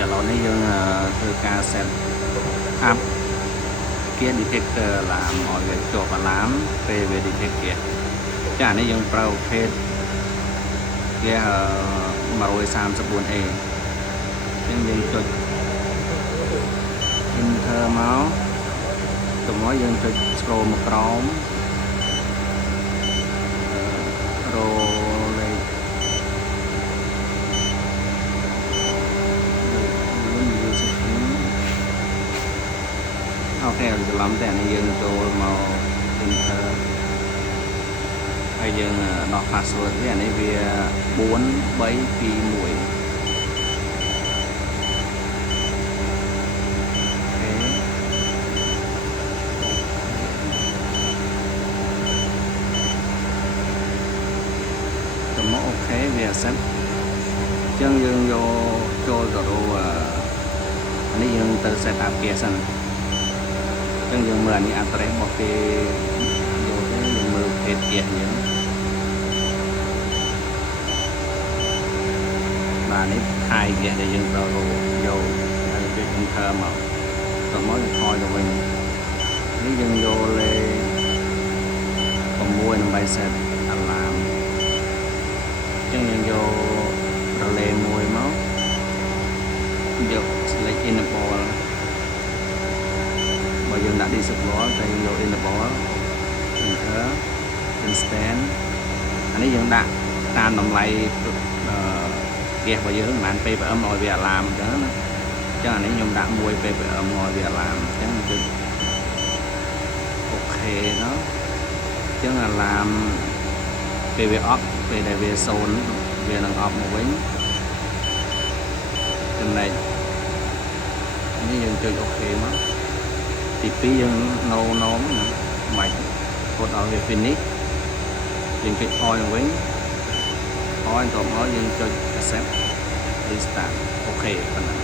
ឥឡូវនេះយើងធ្វើការ set up gear detector ឡានឲ្យវាជាប់អាឡាមពេលវា detect gear ចានេះយើងប្រើប្រភេទ gear 134A ចឹងយើងចុច enter មកទៅមកយើងចុច scroll មកក្រោមរលេខអូខេច្រឡំតែនេះយើងចូលមក enter ហើយយើងដោះ password វាអានេះវា4 3 2 1មកអូខេវាសិនអញ្ចឹងយើងយកចូលទៅអានេះយើងទៅ set up គេសិនអញ្ចឹងយើងមើលអានេះ address របស់គេយកទៅយើងមើលពេតគេយើងបាទនេះខាយគេដែលយើងត្រូវយកហើយគេ enter មកទៅមកយើងថយទៅវិញនេះយើងយកលេខ6ដើម្បី set alarmចឹងយើងយករលេមួយមកយក select enable បើយើងដាក់ disable តែយើងយក enable enter instant អានេះយើងដាក់តាមតម្លៃគេរបស់យើងប្រហែល ppm ឲ្យវា alarm អញ្ចឹងណាអញ្ចឹងអានេះខ្ញុំដាក់1 ppm ឲ្យវា alarm អញ្ចឹងគឺអូខេเนาะអញ្ចឹង alarm ពេលវាអប់ពេលដែលវា0វានឹងអប់មកវិញចំណែកនេះយើងចុចអូខេមកទី2យើងណូមមិនកดឲ្យវា finish យើងចុច on វិញ on ទៅមកយើងចុច accept restart អូខេប៉ុណ្ណឹង